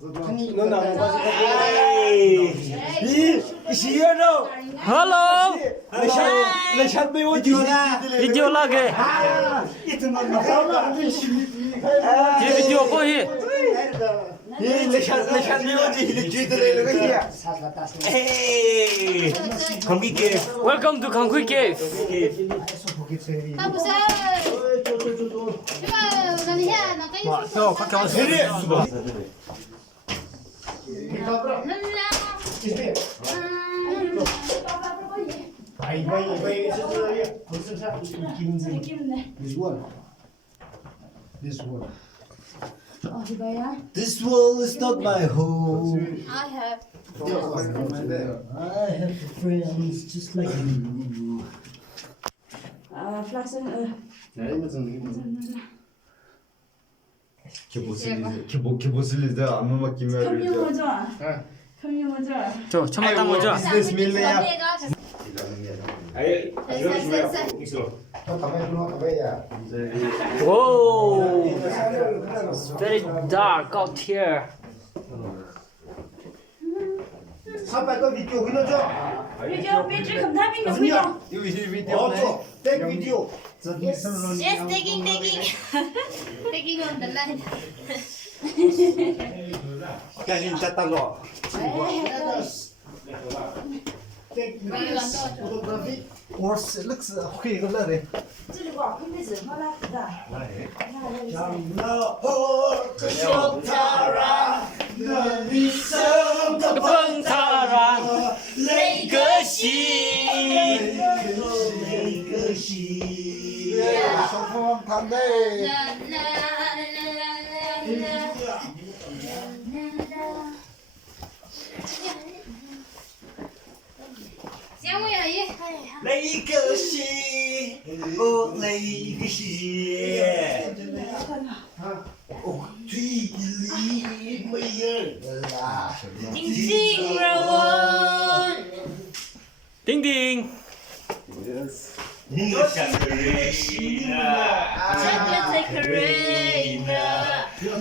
nó nằm qua cái gì đâu Hello. lấy chặt mấy ô chưa ra Video lagi. itu mana sama Ini video apa ini? lấy chặt mấy ô gì lấy chuyện tới cái gì à hey không biết kìa Welcome to Kangkui Cave. Tapos ganyan, okay? So, kakao. This world is not my home. I have. I have friends just like you. 기보슬리드 안무막 김여를 저 처음 땅 먼저. 비즈니스 밀레야 Whoa. Very dark out here. 삼百거 비디오 흘려줘. Video không tháp biết được video. 어쩌? 백 비디오. Yes, taking. Taking on the line. 그냥 일단 따로. Photography or looks okay cái này. Chứ đừng bỏ không biết gì mà là gì. 장나 좋다라 널 급한 사랑 내 것이. 소풍 탄대. Xem ơi ấy. lấy 것이 ô lấy 것이 ô thủy lý mây là Ding rồi. Ding ding. Chocolate Karina.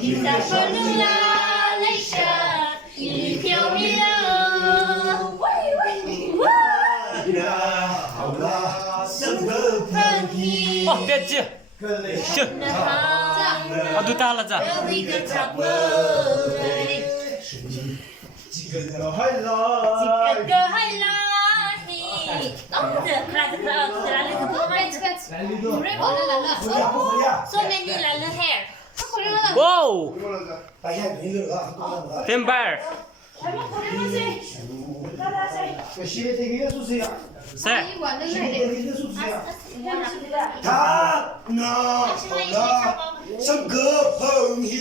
Kita perlu Malaysia. Ini Piawila. 됐지? 저. 아, 누 달라자. So many lalu hair. Wow. Vampire. 시계 되게 예수세요. 셋. 다나 성급흥이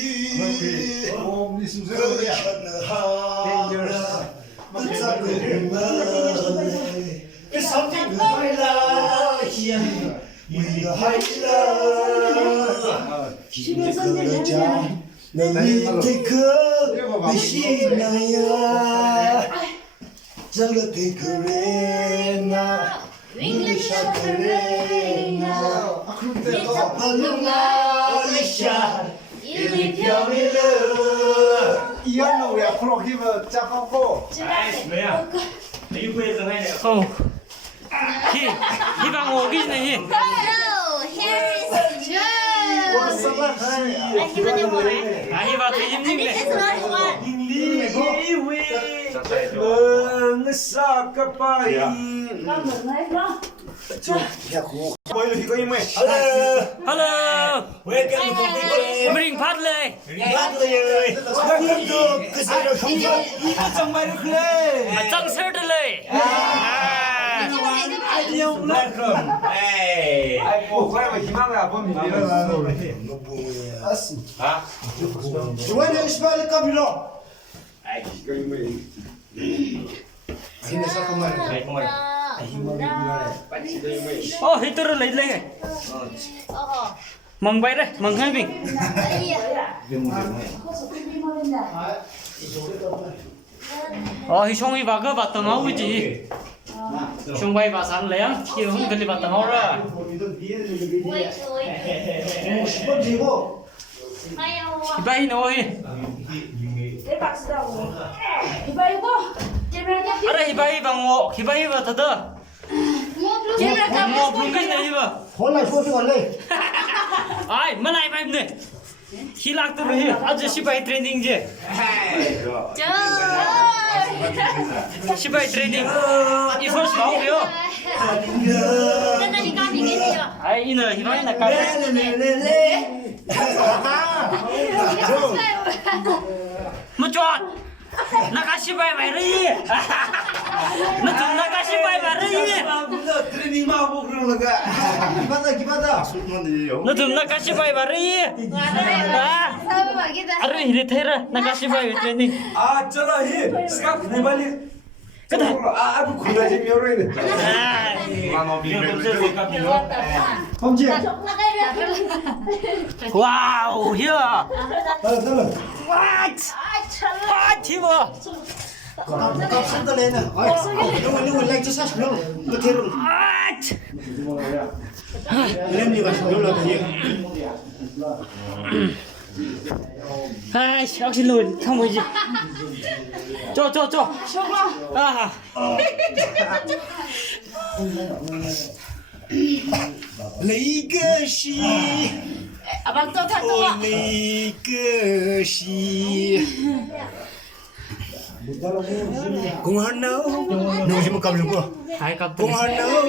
cái sóng thì hay là hiền mình hay là chỉ biết cười cha nên thấy cứ bị xí này chẳng là thấy cười na mình sẽ cười na bằng Malaysia ili theo đi lơ 이런 거 왜 앞으로 힘을 쫙 하고 어. 희방 오기 전에 희. Oh, here is Joe. 아, 희방 되게 And this is 힘든데. not one. 응 사까파이 Con mừng đấy không? 뭐야 이거 이모 Hello. welcome to the Bring party. welcome to 그 사람 이거 정말 그래 아, 짱 설들래. 아. welcome 에이 아이고 그래 희망을 아범이 일어나는 아스 아 주원이 시발을 까비로 아이 이거 이모 아니 잠깐만 아이 그만 Ô, hít tôi lấy lên. Mong bay đây, mong hai mình. Hít xong đi vào cái bát tầng áo gì? Xong bay vào sàn lấy, chiều hôm cái bát tầng áo ra. 뭐 싶어지고 Bay nói. 내 박스다고. 이봐 이거. 제발 좀. Ada hibai bang wo, hibai ba tada. 제발 좀. Mo plung cái này ba. คนละช่วยก่อนเลย Ai, mana hibai ne? Hilak tu rồi, aja hibai training je. Hibai training. I first mau yo.真的你刚你给你了。 Ai ina hibai na ka. Mo chọn. Nakashi bai bai ri. Nó chúng nakashi bai bai ri. 트레이닝 막 하고 그러는 거야. 기받아. Nó chúng nakashi bai bai ri. Sao mà cái Aduh, ini tera nakashi bai training. 아, 저라 히. 스카프 내 발이. Cái này. 아부 군다지 묘로이네. 범지. Wow, here. 들어. What? What? Here. 값쓴다 내는. 이거 렉처 사시면 그 대로 What? 렘니가 놀라더니. Ai, sao xin lùi, không có gì. Cho. À. lấy cái gì? 아방 또 탔어. lấy cái gì? Cùng hắn nấu, nấu gì mà cầm luôn cô? Hai cặp Cùng hắn nấu,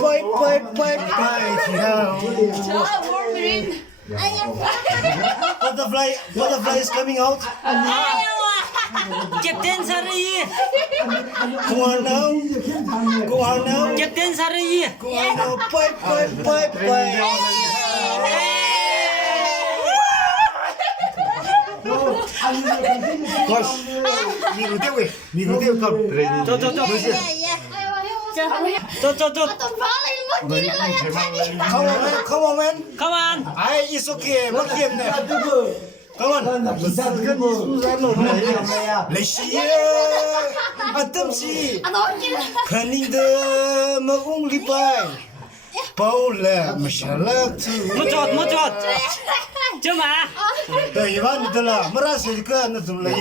bay thì nào? Butterfly is coming out. Captain Sari. Cùng hắn nấu, Captain Sari. cùng hắn nấu, bay. Coi, mình có tiêu cầm. Cho. Come on, man. Come on. It's okay. Mất kiếm này. Come on. Lấy xí. Tâm xí. Khẩn ninh đơ mà ung lý bài. Bao là mà xa lạc thư. Một chọt. Chứ mà. Đời ý bạn như là mà ra sẽ cơ nó dùng lấy.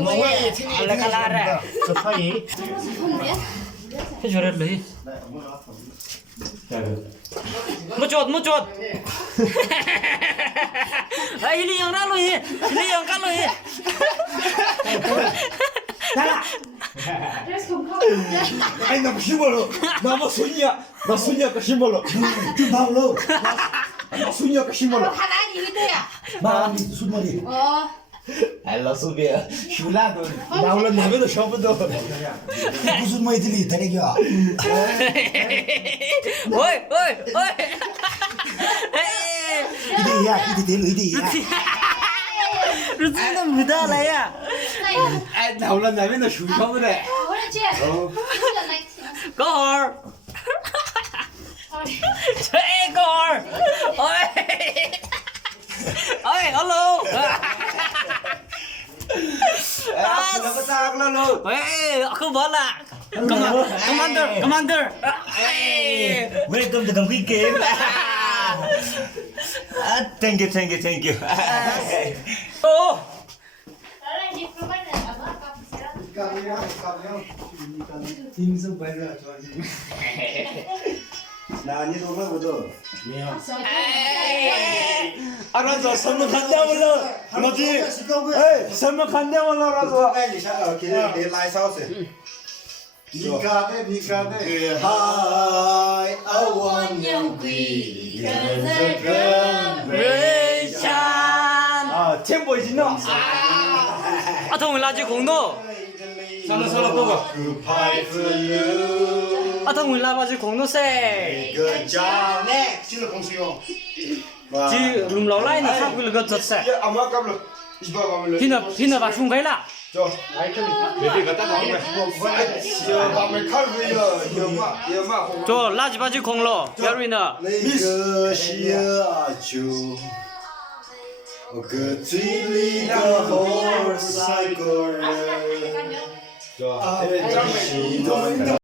Mà quay thì Là cả là ra. Thật phải. Cái chỗ đấy lấy. Một chọt. Ai đi yang ra lui. Đi yang cắt lui. 아니 나 신발로. 나뭐 손이야. 나 손이 아까 신발로. Chú bao lâu? 나 손이 아까 신발로. 하나님 위대야. Ba suốt mà đi. 알라 소비야. 슈라도. Bao lần nào biết được shop đâu. Cứ suốt mày thì lì thế này kìa. Ôi. Đi thế lưỡi đi. 루틴은 무다 라야. 아, 나올라 나면 너 슈퍼를 해. Go. Chơi go. Ôi, hello. 아, 나가 싸글라 너. Ê, không bỏ là. Commander. Welcome to Complete Game. Thank you. Ô. 팀승 빨리 좋아지. 나 아니 놀라고도. 알아서 선물 간다 몰라. 뭐지? 에이, 선물 간다 몰라라서. 빨리 샤가 내 라이 사오세. 미카데. Hi, I want you be. 아, 템보이지 너. À thông là chỉ cũng đâu. 살라 보고. À thông là bao nhiêu cũng đâu xe. Good job. Next, xin lỗi công sư không? Chỉ lùm lâu lại là sao cái lực giật xe. 야, 아마 깜로. 이봐 봐물래. Pina vào chung cái là. 저. 베비 갖다 나오면. 저 밤에 칼부여. 여마. Cho là chỉ bao nhiêu cũng lo. Yarina. Cái chú. Good to lead the whole cycle. 저. 짱매.